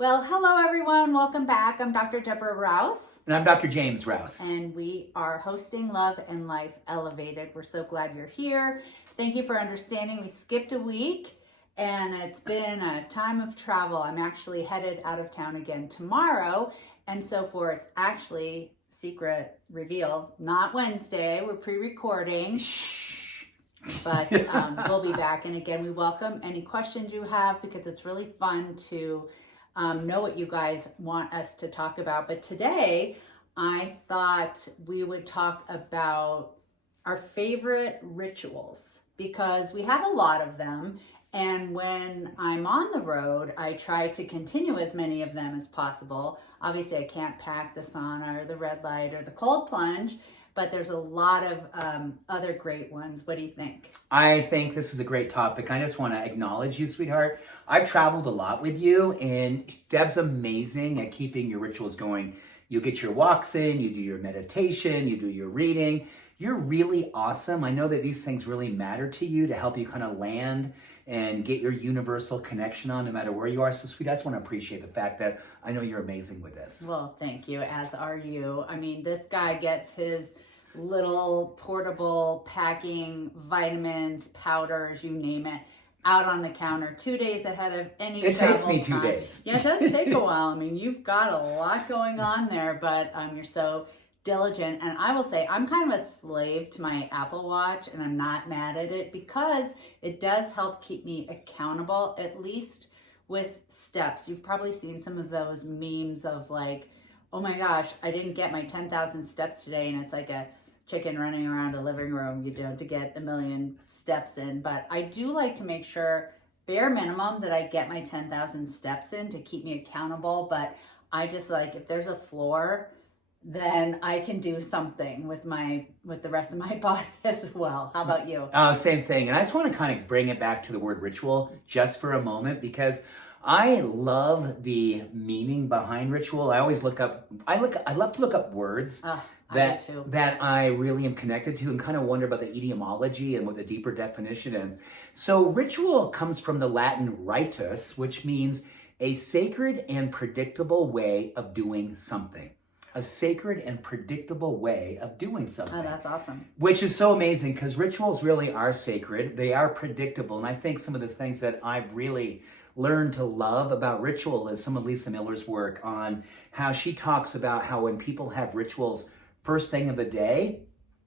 Well, hello everyone. Welcome back. I'm Dr. Deborah Rouse. And I'm Dr. James Rouse. And we are hosting Love and Life Elevated. We're so glad you're here. Thank you for understanding. We skipped a week and it's been a time of travel. I'm actually headed out of town again tomorrow. And so for it's actually secret reveal, not Wednesday. We're pre-recording. But we'll be back. And again, we welcome any questions you have because it's really fun to know what you guys want us to talk about. But today, I thought we would talk about our favorite rituals because we have a lot of them. And when I'm on the road, I try to continue as many of them as possible. Obviously, I can't pack the sauna or the red light or the cold plunge, but there's a lot of other great ones. What do you think? I think this is a great topic. I just want to acknowledge you, sweetheart. I've traveled a lot with you, and Deb's amazing at keeping your rituals going. You get your walks in, you do your meditation, you do your reading. You're really awesome. I know that these things really matter to you to help you kind of land and get your universal connection on no matter where you are. So, sweet, I just want to appreciate the fact that I know you're amazing with this. Well, thank you, as are you. I mean, this guy gets his little portable packing, vitamins, powders, you name it, out on the counter 2 days ahead of any It takes travel me 2 time. days. Yeah, it does take a while. I mean, you've got a lot going on there, but you're so diligent. And I will say I'm kind of a slave to my Apple Watch, and I'm not mad at it because it does help keep me accountable, at least with steps. You've probably seen some of those memes of like, oh my gosh, I didn't get my 10,000 steps today, and it's like a chicken running around a living room, to get a million steps in. But I do like to make sure, bare minimum, that I get my 10,000 steps in to keep me accountable. But I just like, if there's a floor, then I can do something with the rest of my body as well. How about you? Same thing. And I just want to kind of bring it back to the word ritual just for a moment because I love the meaning behind ritual. I love to look up words that I really am connected to and kind of wonder about the etymology and what the deeper definition is. So ritual comes from the Latin ritus, which means a sacred and predictable way of doing something. A sacred and predictable way of doing something. Oh, that's awesome. Which is so amazing because rituals really are sacred. They are predictable. And I think some of the things that I've really learned to love about ritual is some of Lisa Miller's work on how she talks about how when people have rituals first thing of the day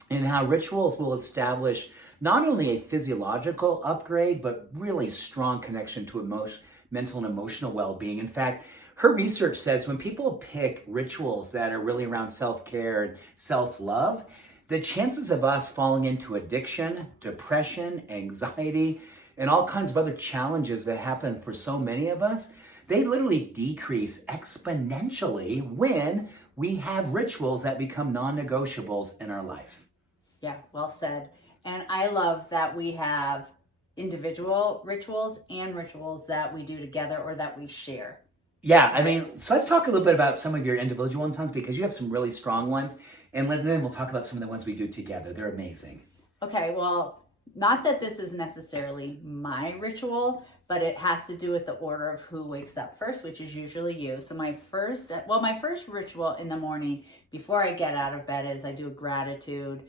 and how rituals will establish not only a physiological upgrade, but really strong connection to mental and emotional well-being. In fact, her research says when people pick rituals that are really around self-care and self-love, the chances of us falling into addiction, depression, anxiety, and all kinds of other challenges that happen for so many of us, they literally decrease exponentially when we have rituals that become non-negotiables in our life. Yeah, well said. And I love that we have individual rituals and rituals that we do together or that we share. Yeah, I mean, so let's talk a little bit about some of your individual ones, because you have some really strong ones. And then we'll talk about some of the ones we do together. They're amazing. Okay, well, not that this is necessarily my ritual, but it has to do with the order of who wakes up first, which is usually you. So my first ritual in the morning before I get out of bed is I do a gratitude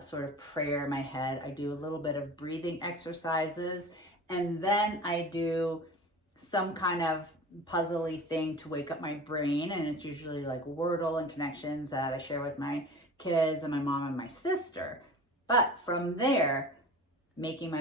sort of prayer in my head. I do a little bit of breathing exercises, and then I do some kind of puzzly thing to wake up my brain, and it's usually like Wordle and connections that I share with my kids and my mom and my sister. But from there, making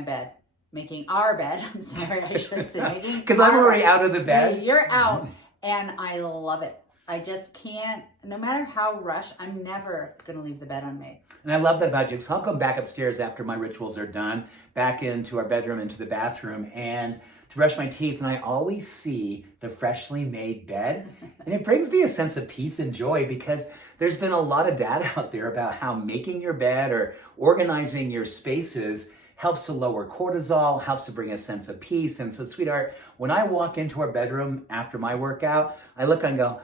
our bed. I'm sorry, I shouldn't say making. Because I'm already out of the bed. You're out, and I love it. I just can't, no matter how rushed, I'm never going to leave the bed unmade. And I love that about you. So I'll come back upstairs after my rituals are done, back into our bedroom, into the bathroom, and to brush my teeth, and I always see the freshly made bed. And it brings me a sense of peace and joy because there's been a lot of data out there about how making your bed or organizing your spaces helps to lower cortisol, helps to bring a sense of peace. And so, sweetheart, when I walk into our bedroom after my workout, I look and go,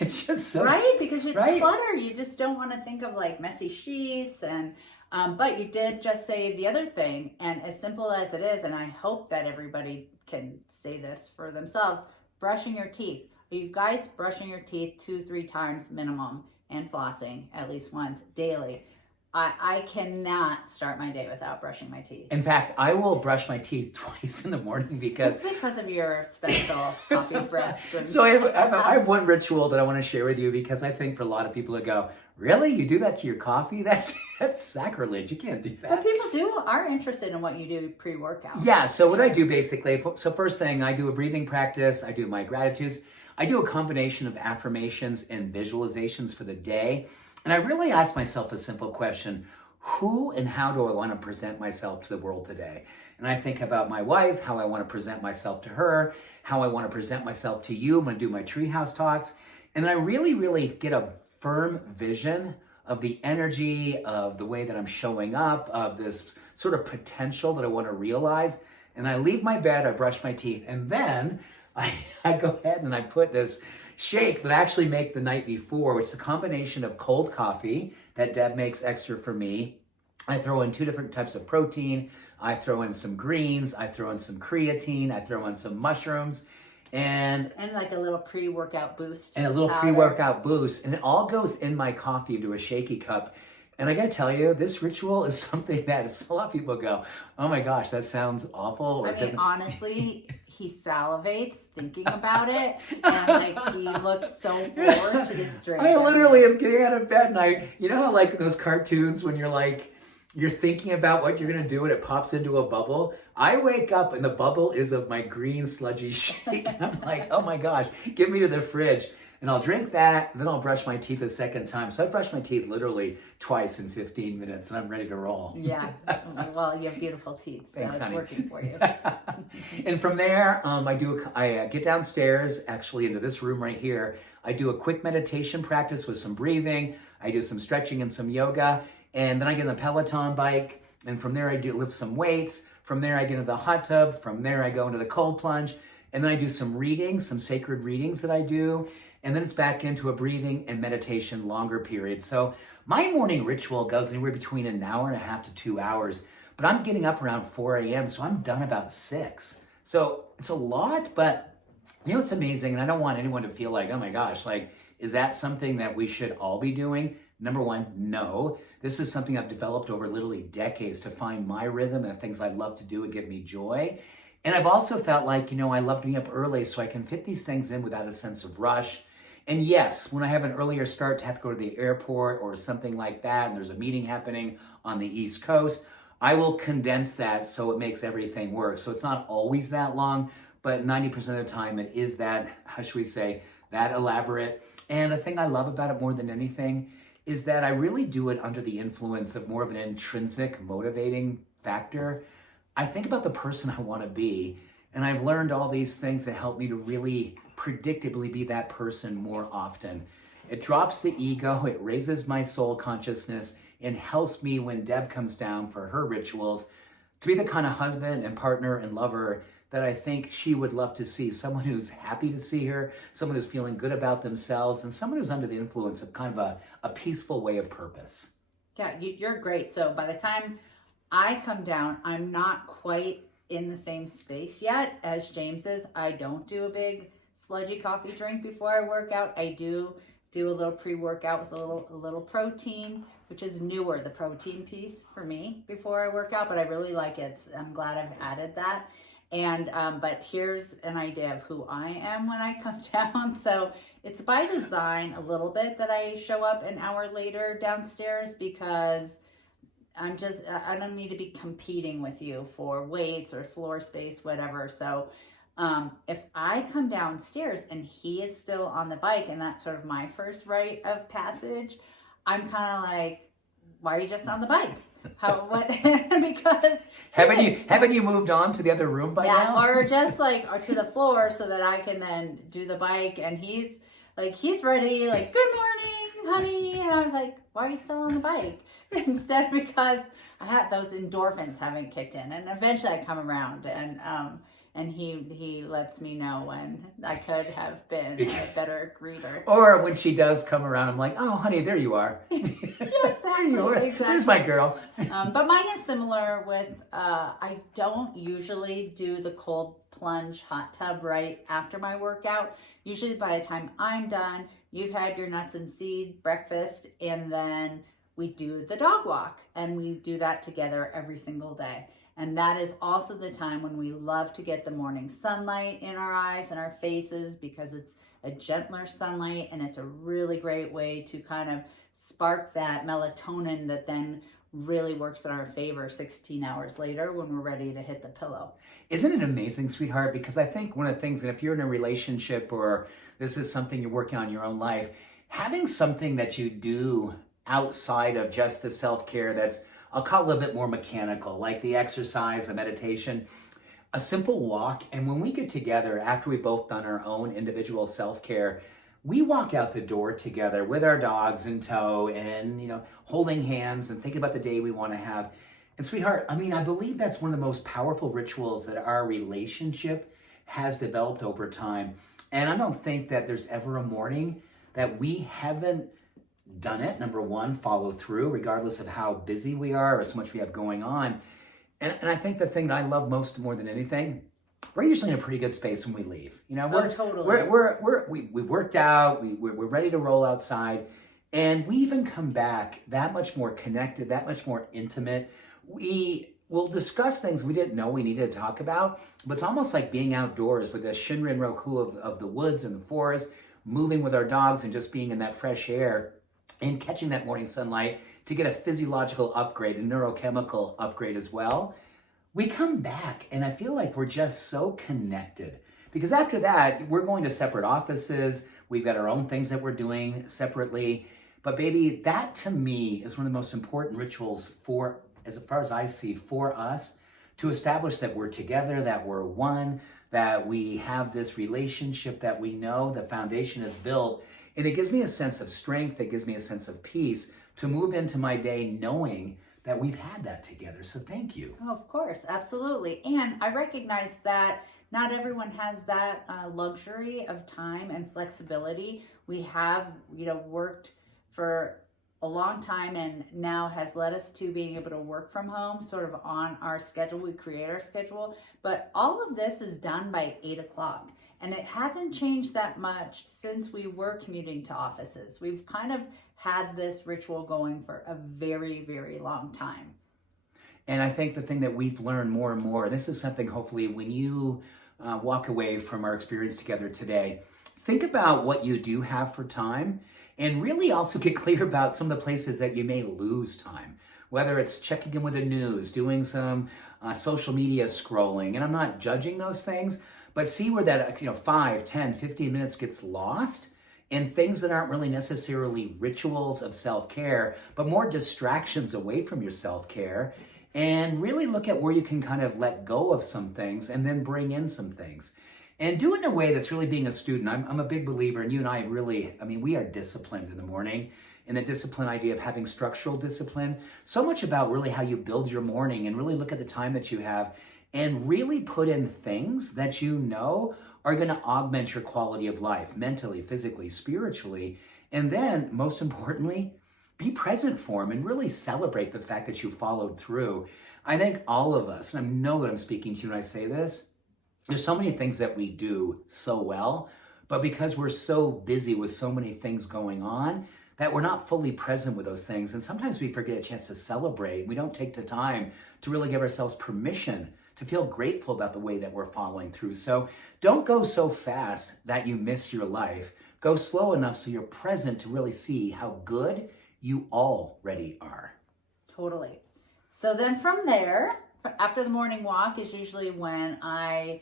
it's just so... Right, because it's clutter. You just don't want to think of like messy sheets and... but you did just say the other thing, and as simple as it is, and I hope that everybody can say this for themselves, brushing your teeth. Are you guys brushing your teeth 2-3 times minimum and flossing at least once daily? I cannot start my day without brushing my teeth. In fact, I will brush my teeth twice in the morning because... It's because of your special coffee breath. So I have one ritual that I want to share with you, because I think for a lot of people to go, really? You do that to your coffee? That's sacrilege. You can't do that. But people are interested in what you do pre-workout. Yeah, so what I do basically, so first thing, I do a breathing practice, I do my gratitudes, I do a combination of affirmations and visualizations for the day. And I really ask myself a simple question: who and how do I want to present myself to the world today? And I think about my wife, how I want to present myself to her, how I want to present myself to you. I'm going to do my treehouse talks. And I really, really get a firm vision of the energy, of the way that I'm showing up, of this sort of potential that I want to realize. And I leave my bed, I brush my teeth, and then I go ahead and I put this shake that I actually make the night before, which is a combination of cold coffee that Deb makes extra for me. I throw in 2 different types of protein. I throw in some greens. I throw in some creatine. I throw in some mushrooms. And like a little pre-workout boost. And a little pre-workout boost. And it all goes in my coffee into a shaky cup. And I gotta tell you, this ritual is something that a lot of people go, oh my gosh, that sounds awful. Or honestly, he salivates thinking about it. And like, he looks so forward to this drink. I literally am getting out of bed and you know how like in those cartoons when you're thinking about what you're gonna do and it pops into a bubble? I wake up and the bubble is of my green sludgy shake. And I'm like, oh my gosh, get me to the fridge. And I'll drink that, then I'll brush my teeth a second time. So I've brushed my teeth literally twice in 15 minutes and I'm ready to roll. Yeah, well, you have beautiful teeth, so Thanks, it's honey. working for you. And from there, I get downstairs, actually into this room right here. I do a quick meditation practice with some breathing. I do some stretching and some yoga. And then I get on the Peloton bike. And from there, I lift some weights. From there, I get into the hot tub. From there, I go into the cold plunge. And then I do some readings, some sacred readings that I do. And then it's back into a breathing and meditation longer period. So my morning ritual goes anywhere between an hour and a half to 2 hours. But I'm getting up around 4 a.m., so I'm done about 6. So it's a lot, but you know, it's amazing. And I don't want anyone to feel like, oh my gosh, like, is that something that we should all be doing? Number one, no. This is something I've developed over literally decades to find my rhythm and the things I love to do and give me joy. And I've also felt like, you know, I love getting up early so I can fit these things in without a sense of rush. And yes, when I have an earlier start to have to go to the airport or something like that, and there's a meeting happening on the East Coast, I will condense that so it makes everything work. So it's not always that long, but 90% of the time it is that, how should we say, that elaborate. And the thing I love about it more than anything is that I really do it under the influence of more of an intrinsic motivating factor. I think about the person I want to be, and I've learned all these things that help me to really predictably be that person more often. It drops the ego, it raises my soul consciousness, and helps me when Deb comes down for her rituals to be the kind of husband and partner and lover that I think she would love to see. Someone who's happy to see her, someone who's feeling good about themselves, and someone who's under the influence of kind of a peaceful way of purpose. Yeah, you're great. So by the time I come down, I'm not quite in the same space yet as James is. I don't do a big sludgy coffee drink before I work out. I do a little pre-workout with a little protein, which is newer, the protein piece for me before I work out, but I really like it. I'm glad I've added that. And but here's an idea of who I am when I come down. So it's by design a little bit that I show up an hour later downstairs, because I don't need to be competing with you for weights or floor space, whatever. So if I come downstairs and he is still on the bike, and that's sort of my first rite of passage, I'm kind of like, why are you just on the bike? What? Because haven't you moved on to the other room by now? Or just like, or to the floor so that I can then do the bike, and he's ready, like, good morning, honey. And I was like, why are you still on the bike? Instead, because I had those endorphins haven't kicked in, and eventually I come around, and he lets me know when I could have been a better greeter. Or when she does come around, I'm like, oh, honey, there you are. Yeah, exactly. There's my girl. But mine is similar with, I don't usually do the cold plunge hot tub right after my workout. Usually by the time I'm done, you've had your nuts and seed breakfast, and then we do the dog walk, and we do that together every single day. And that is also the time when we love to get the morning sunlight in our eyes and our faces, because it's a gentler sunlight, and it's a really great way to kind of spark that melatonin that then really works in our favor 16 hours later when we're ready to hit the pillow. Isn't it amazing, sweetheart? Because I think one of the things, and if you're in a relationship or this is something you're working on in your own life, having something that you do outside of just the self-care that's, I'll call it a little bit more mechanical, like the exercise, the meditation, a simple walk. And when we get together after we've both done our own individual self-care, we walk out the door together with our dogs in tow and, holding hands and thinking about the day we want to have. And sweetheart, I believe that's one of the most powerful rituals that our relationship has developed over time. And I don't think that there's ever a morning that we haven't done it. Number one, follow through, regardless of how busy we are or so much we have going on. And I think the thing that I love most more than anything, we're usually in a pretty good space when we leave. Totally. We worked out, we're ready to roll outside, and we even come back that much more connected, that much more intimate. We will discuss things we didn't know we needed to talk about, but it's almost like being outdoors with the Shinrin Roku of the woods and the forest, moving with our dogs and just being in that fresh air and catching that morning sunlight to get a physiological upgrade, a neurochemical upgrade as well. We come back and I feel like we're just so connected, because after that, we're going to separate offices. We've got our own things that we're doing separately. But baby, that to me is one of the most important rituals for, as far as I see, for us to establish that we're together, that we're one, that we have this relationship that we know the foundation is built. And it gives me a sense of strength. It gives me a sense of peace to move into my day knowing that we've had that together. So thank you. Oh, of course, absolutely. And I recognize that not everyone has that luxury of time and flexibility. We have, worked for a long time, and now has led us to being able to work from home sort of on our schedule. We create our schedule, but all of this is done by 8 o'clock. And it hasn't changed that much since we were commuting to offices. We've kind of had this ritual going for a very, very long time. And I think the thing that we've learned more and more, this is something hopefully when you walk away from our experience together today, think about what you do have for time, and really also get clear about some of the places that you may lose time, whether it's checking in with the news, doing some social media scrolling. And I'm not judging those things, but see where that 5, 10, 15 minutes gets lost in things that aren't really necessarily rituals of self-care, but more distractions away from your self-care. And really look at where you can kind of let go of some things and then bring in some things. And do it in a way that's really being a student. I'm a big believer, and you and I really, we are disciplined in the morning. And the discipline idea of having structural discipline, so much about really how you build your morning and really look at the time that you have and really put in things that you know are going to augment your quality of life, mentally, physically, spiritually. And then, most importantly, be present for them and really celebrate the fact that you followed through. I think all of us, and I know that I'm speaking to you when I say this, there's so many things that we do so well, but because we're so busy with so many things going on, that we're not fully present with those things. And sometimes we forget a chance to celebrate. We don't take the time to really give ourselves permission to feel grateful about the way that we're following through. So don't go so fast that you miss your life. Go slow enough so you're present to really see how good you already are. Totally. So then from there, after the morning walk is usually when I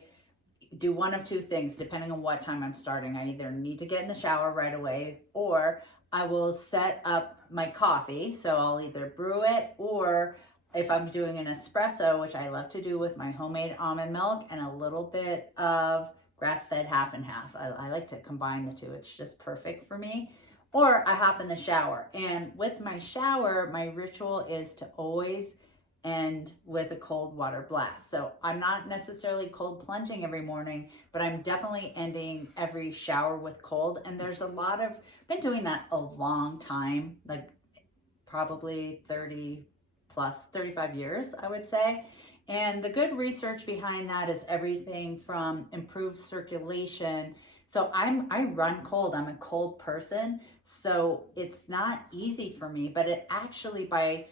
do one of two things, depending on what time I'm starting. I either need to get in the shower right away, or I will set up my coffee. So I'll either brew it, or if I'm doing an espresso, which I love to do with my homemade almond milk and a little bit of grass-fed half and half. I like to combine the two. It's just perfect for me. Or I hop in the shower. And with my shower, my ritual is to always end with a cold water blast. So I'm not necessarily cold plunging every morning, but I'm definitely ending every shower with cold. And there's been doing that a long time, like probably 35 years, I would say. And the good research behind that is everything from improved circulation. So I run cold. I'm a cold person. So it's not easy for me, but it actually, by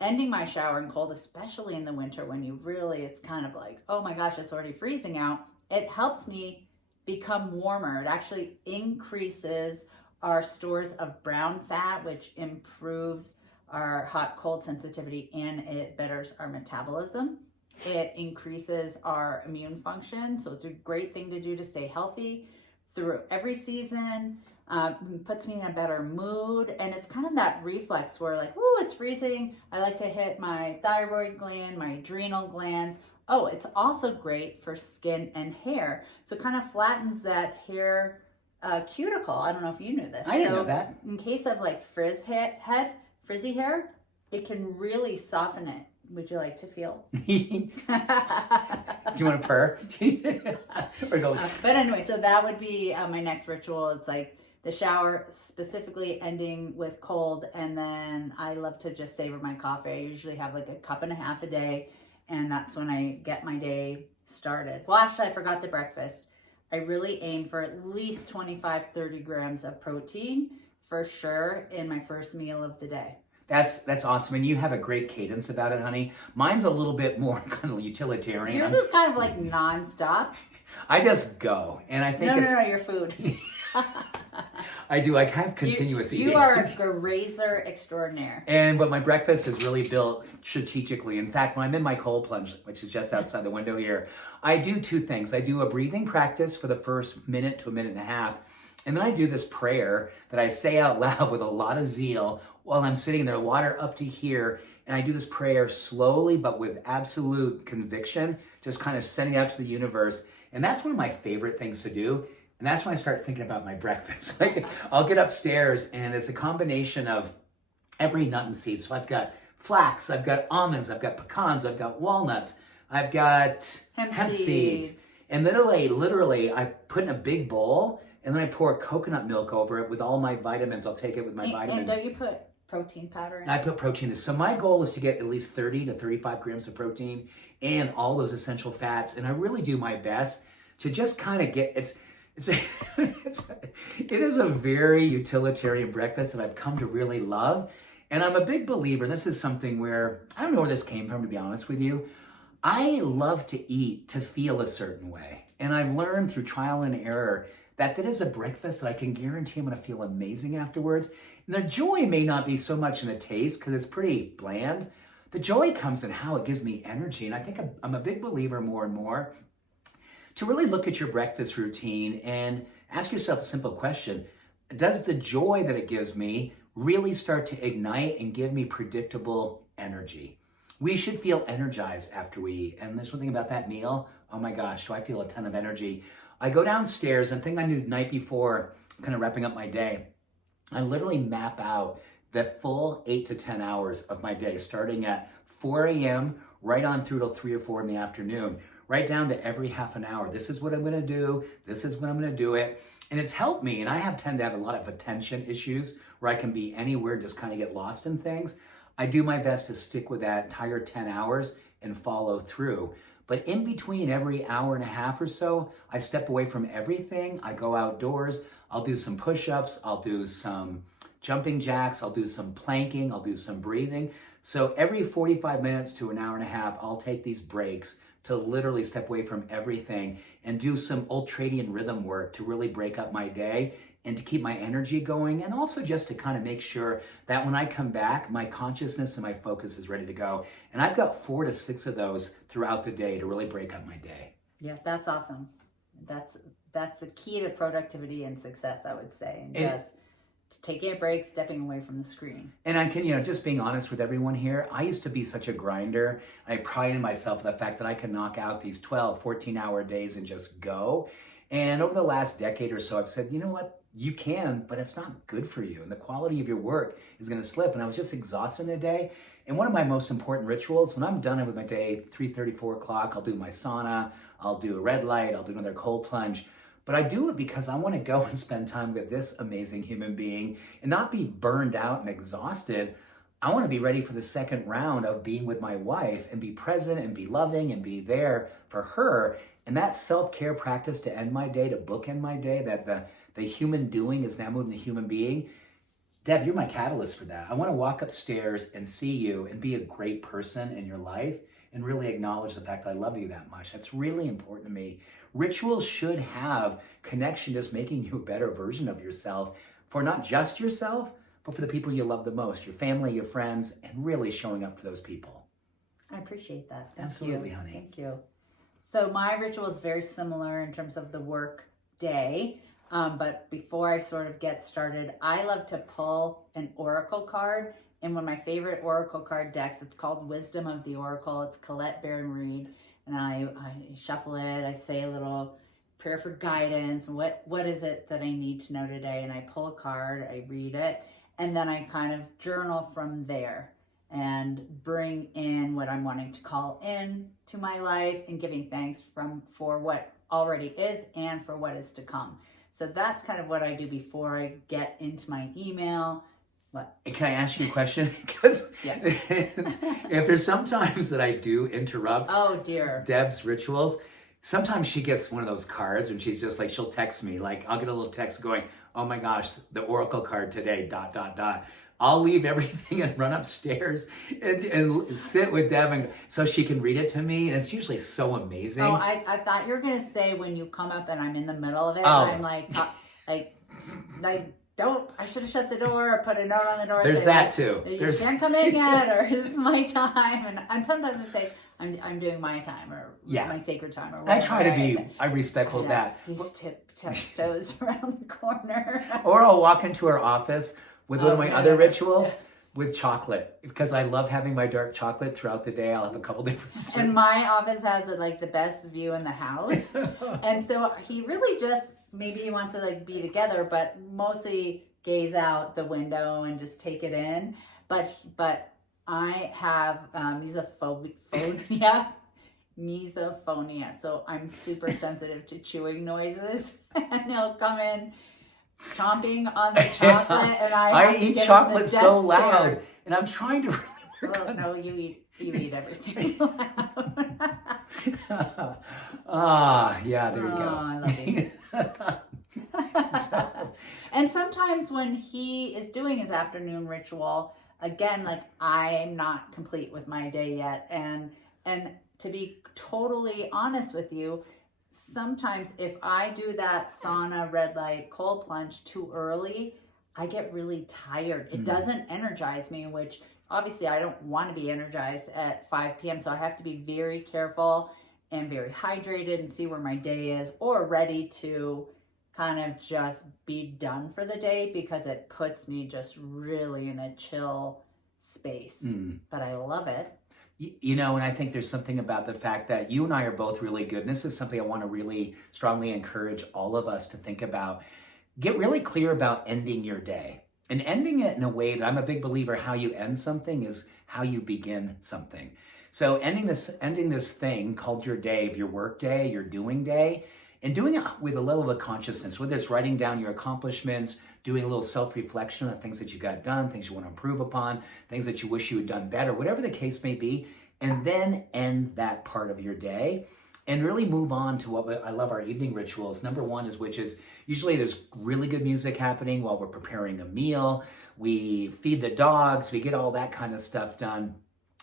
ending my shower in cold, especially in the winter when you really, it's kind of like, oh my gosh, it's already freezing out. It helps me become warmer. It actually increases our stores of brown fat, which improves our hot cold sensitivity, and it betters our metabolism. It increases our immune function. So it's a great thing to do to stay healthy through every season. Puts me in a better mood, and it's kind of that reflex where like, oh, it's freezing. I like to hit my thyroid gland, my adrenal glands. Oh, it's also great for skin and hair. So it kind of flattens that hair cuticle. I don't know if you knew this. I didn't know that. In case of like frizzy hair, it can really soften it. Would you like to feel? Do you want to purr? Or go? But anyway, so that would be my next ritual. It's like the shower, specifically ending with cold, and then I love to just savor my coffee. I usually have like a cup and a half a day, and that's when I get my day started. Well, actually, I forgot the breakfast. I really aim for at least 25-30 grams of protein for sure in my first meal of the day. That's awesome, and you have a great cadence about it, honey. Mine's a little bit more kind of utilitarian. Yours is kind of like nonstop. I just go, and I think No, your food. I do. I have continuous eating. You are a grazer extraordinaire. But my breakfast is really built strategically. In fact, when I'm in my cold plunge, which is just outside the window here, I do two things. I do a breathing practice for the first minute to a minute and a half. And then I do this prayer that I say out loud with a lot of zeal while I'm sitting there, water up to here. And I do this prayer slowly, but with absolute conviction, just kind of sending out to the universe. And that's one of my favorite things to do. And that's when I start thinking about my breakfast. Like, I'll get upstairs and it's a combination of every nut and seed. So I've got flax, I've got almonds, I've got pecans, I've got walnuts, I've got hemp seeds. And literally, I put in a big bowl and then I pour coconut milk over it with all my vitamins. I'll take it with my vitamins. And don't you put protein powder in? I put protein in. So my goal is to get at least 30 to 35 grams of protein and all those essential fats. And I really do my best to just kind of get, it is a very utilitarian breakfast that I've come to really love. And I'm a big believer, and this is something where, I don't know where this came from, to be honest with you. I love to eat to feel a certain way. And I've learned through trial and error that is a breakfast that I can guarantee I'm going to feel amazing afterwards. And the joy may not be so much in the taste because it's pretty bland. The joy comes in how it gives me energy. And I think I'm a big believer more and more to really look at your breakfast routine and ask yourself a simple question. Does the joy that it gives me really start to ignite and give me predictable energy? We should feel energized after we eat. And there's one thing about that meal. Oh my gosh, do I feel a ton of energy? I go downstairs and think I knew the night before, kind of wrapping up my day, I literally map out the full 8 to 10 hours of my day, starting at 4 a.m. right on through till 3 or 4 in the afternoon, right down to every half an hour. This is what I'm going to do. This is when I'm going to do it. And it's helped me. And I tend to have a lot of attention issues where I can be anywhere, just kind of get lost in things. I do my best to stick with that entire 10 hours and follow through. But in between every hour and a half or so, I step away from everything. I go outdoors. I'll do some push-ups. I'll do some jumping jacks. I'll do some planking. I'll do some breathing. So every 45 minutes to an hour and a half, I'll take these breaks to literally step away from everything and do some ultradian rhythm work to really break up my day and to keep my energy going, and also just to kind of make sure that when I come back, my consciousness and my focus is ready to go. And I've got 4 to 6 of those throughout the day to really break up my day. Yeah, that's awesome. That's the key to productivity and success, I would say. And just taking a break, stepping away from the screen. And I can, just being honest with everyone here, I used to be such a grinder. I prided myself in the fact that I can knock out these 12, 14-hour days and just go. And over the last decade or so, I've said, you know what? You can, but it's not good for you. And the quality of your work is going to slip. And I was just exhausted in the day. And one of my most important rituals, when I'm done with my day, 3:30, 4 o'clock, I'll do my sauna, I'll do a red light, I'll do another cold plunge. But I do it because I want to go and spend time with this amazing human being and not be burned out and exhausted. I want to be ready for the second round of being with my wife and be present and be loving and be there for her. And that self-care practice to end my day, to bookend my day, that the human doing is now moving to human being. Deb, you're my catalyst for that. I want to walk upstairs and see you and be a great person in your life and really acknowledge the fact that I love you that much. That's really important to me. Rituals should have connection, just making you a better version of yourself for not just yourself, but for the people you love the most, your family, your friends, and really showing up for those people. I appreciate that. Thank Absolutely, you. honey. Thank you. So my ritual is very similar in terms of the work day. But before I sort of get started, I love to pull an oracle card in one of my favorite oracle card decks. It's called Wisdom of the Oracle. It's Colette Baron Reed. And I shuffle it. I say a little prayer for guidance. What is it that I need to know today? And I pull a card, I read it, and then I kind of journal from there and bring in what I'm wanting to call in to my life and giving thanks for what already is and for what is to come. So that's kind of what I do before I get into my email. What? Can I ask you a question? Because Yes. if there's sometimes that I do interrupt Oh dear. Deb's rituals, sometimes she gets one of those cards and she's just like, she'll text me. Like, I'll get a little text going, oh my gosh, the oracle card today, ... I'll leave everything and run upstairs and sit with Deb and, so she can read it to me. And it's usually so amazing. Oh, I thought you were going to say when you come up and I'm in the middle of it, Oh. and I'm like, I should have shut the door or put a note on the door. There's saying, that too. You There's can't come in yet, or this is my time. And sometimes I say, I'm doing my time or my sacred time or whatever. I try to be respectful of that. He's tiptoes around the corner. Or I'll walk into her office with one of my other rituals. Yeah. With chocolate, because I love having my dark chocolate throughout the day. I'll have a couple different servings. And my office has like the best view in the house. And so he really just, maybe he wants to like be together, but mostly gaze out the window and just take it in. But I have misophonia. So I'm super sensitive to chewing noises. And he'll come in chomping on the chocolate, and I eat chocolate so loud, and I'm trying to really work on no, you eat everything loud. Yeah, there you go. I love you. And sometimes when he is doing his afternoon ritual, again, like I'm not complete with my day yet, and to be totally honest with you, sometimes if I do that sauna, red light, cold plunge too early, I get really tired. It doesn't energize me, which obviously I don't want to be energized at 5 p.m. So I have to be very careful and very hydrated and see where my day is, or ready to kind of just be done for the day, because it puts me just really in a chill space. But I love it. You know, and I think there's something about the fact that you and I are both really good. And this is something I want to really strongly encourage all of us to think about. Get really clear about ending your day, and ending it in a way that I'm a big believer, how you end something is how you begin something. So ending this thing called your day, your work day, your doing day, and doing it with a level of consciousness, whether it's writing down your accomplishments, doing a little self-reflection on things that you got done, things you want to improve upon, things that you wish you had done better, whatever the case may be, and then end that part of your day and really move on to what I love our evening rituals. Number one which is usually there's really good music happening while we're preparing a meal. We feed the dogs, we get all that kind of stuff done.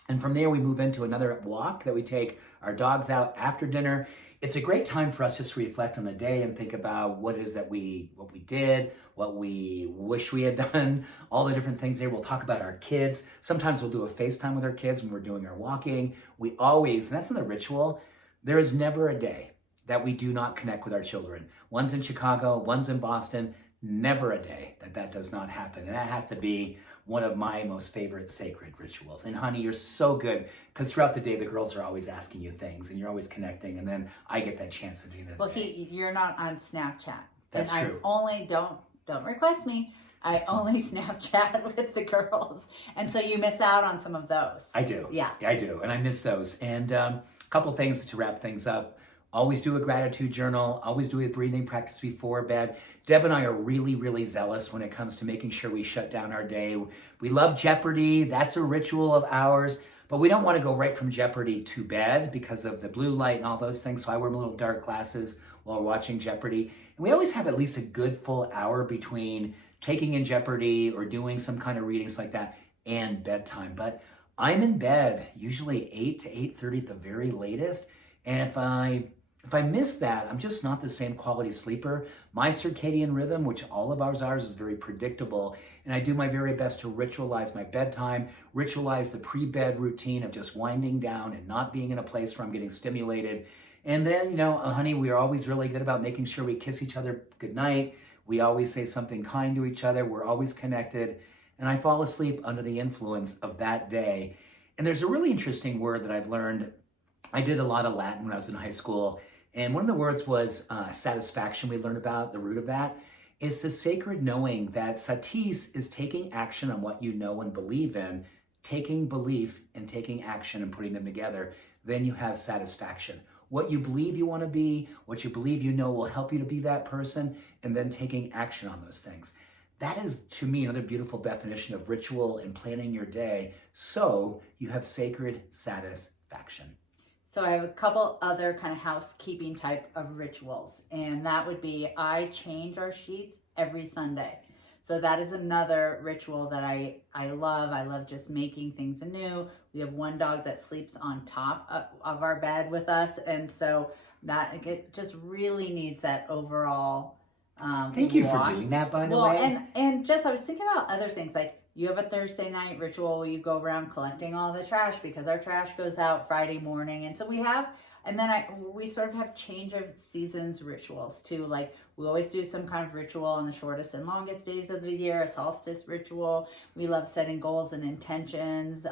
And from there we move into another walk that we take our dogs out after dinner. It's a great time for us just to reflect on the day and think about what it is that what we did, what we wish we had done, all the different things there. We'll talk about our kids. Sometimes we'll do a FaceTime with our kids when we're doing our walking. We always, and that's in the ritual, there is never a day that we do not connect with our children. One's in Chicago, one's in Boston. Never a day that does not happen. And that has to be one of my most favorite sacred rituals. And honey, you're so good, because throughout the day, the girls are always asking you things and you're always connecting. And then I get that chance to do that. Well, you're not on Snapchat. That's and true. I only, don't request me. I only Snapchat with the girls. And so you miss out on some of those. I do. Yeah. I do. And I miss those. And a couple things to wrap things up. always do a gratitude journal, always do a breathing practice before bed. Deb and I are really, really zealous when it comes to making sure we shut down our day. We love Jeopardy. That's a ritual of ours. But we don't want to go right from Jeopardy to bed because of the blue light and all those things. So I wear my little dark glasses while watching Jeopardy. And we always have at least a good full hour between taking in Jeopardy or doing some kind of readings like that and bedtime. But I'm in bed usually 8 to 8:30 at the very latest. And if I miss that, I'm just not the same quality sleeper. My circadian rhythm, which all of ours is very predictable. And I do my very best to ritualize my bedtime, ritualize the pre-bed routine of just winding down and not being in a place where I'm getting stimulated. And then, honey, we are always really good about making sure we kiss each other goodnight. We always say something kind to each other. We're always connected. And I fall asleep under the influence of that day. And there's a really interesting word that I've learned. I did a lot of Latin when I was in high school. And one of the words was satisfaction. We learned about the root of that. It's the sacred knowing that satis is taking action on what you know and believe in, taking belief and taking action and putting them together. Then you have satisfaction. What you believe you want to be, what you believe you know will help you to be that person, and then taking action on those things. That is, to me, another beautiful definition of ritual and planning your day. So you have sacred satisfaction. So I have a couple other kind of housekeeping type of rituals, and that would be I change our sheets every Sunday. So that is another ritual that I love. I love just making things anew. We have one dog that sleeps on top of our bed with us, and so that it just really needs that overall Thank you for doing that, by the way. Well, and just I was thinking about other things like you have a Thursday night ritual where you go around collecting all the trash because our trash goes out Friday morning. And so we sort of have change of seasons rituals too. Like we always do some kind of ritual on the shortest and longest days of the year, a solstice ritual. We love setting goals and intentions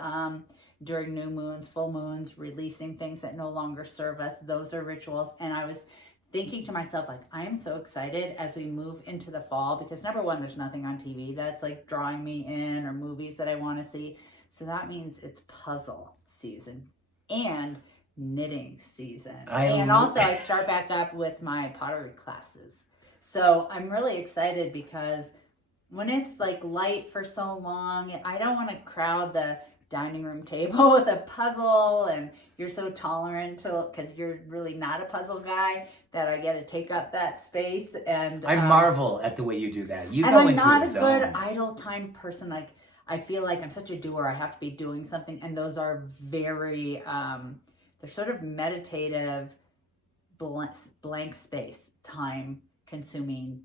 during new moons, full moons, releasing things that no longer serve us. Those are rituals. And I was thinking to myself, like, I am so excited as we move into the fall because number one, there's nothing on TV that's like drawing me in or movies that I want to see. So that means it's puzzle season and knitting season. And also I start back up with my pottery classes. So I'm really excited because when it's like light for so long, I don't want to crowd the dining room table with a puzzle, and you're so tolerant because you're really not a puzzle guy that I get to take up that space. And I marvel at the way you do that. You and go I'm into not a a zone. good idle time person. Like I feel like I'm such a doer. I have to be doing something, and those are very they're sort of meditative, blank space, time consuming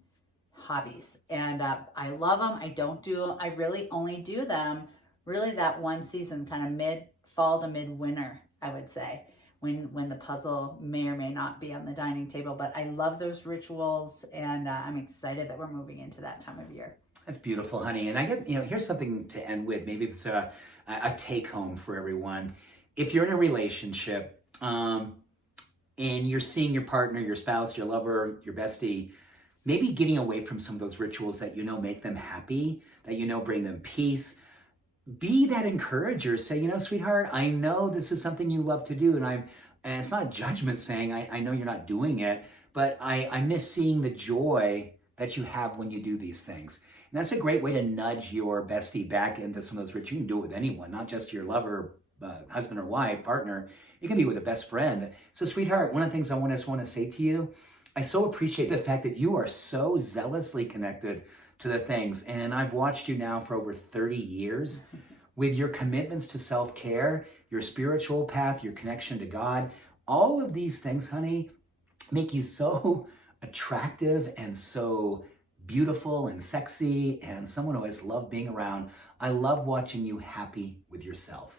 hobbies, and I love them. I don't do them. I really only do them really that one season, kind of mid fall to mid winter, I would say, when the puzzle may or may not be on the dining table. But I love those rituals, and I'm excited that we're moving into that time of year. That's beautiful, honey. And I get, here's something to end with. Maybe it's a take home for everyone. If you're in a relationship and you're seeing your partner, your spouse, your lover, your bestie, maybe getting away from some of those rituals that make them happy, that bring them peace. Be that encourager. Say, sweetheart, I know this is something you love to do, and it's not a judgment saying I know you're not doing it, but I miss seeing the joy that you have when you do these things. And that's a great way to nudge your bestie back into some of those rituals. You can do it with anyone, not just your lover, husband or wife, partner. It can be with a best friend. So, sweetheart, one of the things I just want to say to you, I so appreciate the fact that you are so zealously connected to the things. And I've watched you now for over 30 years with your commitments to self-care, your spiritual path, your connection to God. All of these things, honey, make you so attractive and so beautiful and sexy and someone who I just love being around. I love watching you happy with yourself.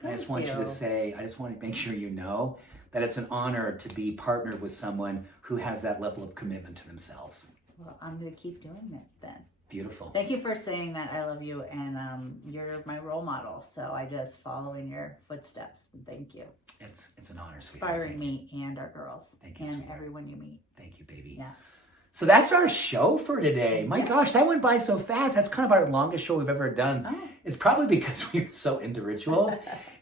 And I just want you to say, I just want to make sure you know that it's an honor to be partnered with someone who has that level of commitment to themselves. Well, I'm going to keep doing it then. Beautiful. Thank you for saying that I love you, and you're my role model. So I just follow in your footsteps. Thank you. It's an honor, sweetheart. Inspiring me and our girls. Thank you, and sweetheart. Everyone you meet. Thank you, baby. Yeah. So that's our show for today. My gosh, that went by so fast. That's kind of our longest show we've ever done. Oh. It's probably because we're so into rituals.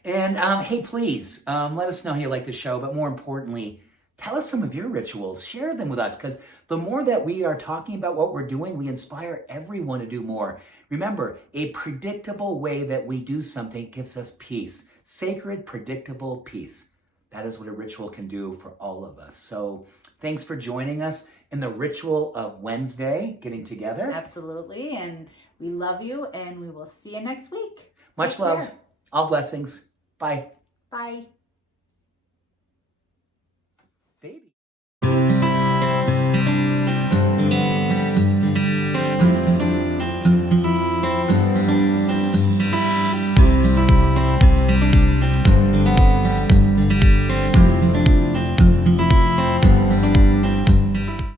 And hey, please let us know how you like the show. But more importantly, Tell us some of your rituals. Share them with us, because the more that we are talking about what we're doing, we inspire everyone to do more. Remember, a predictable way that we do something gives us peace. Sacred, predictable peace. That is what a ritual can do for all of us. So thanks for joining us in the ritual of Wednesday, getting together. Absolutely. And we love you, and we will see you next week. Much Take love. care. All blessings. Bye. Bye.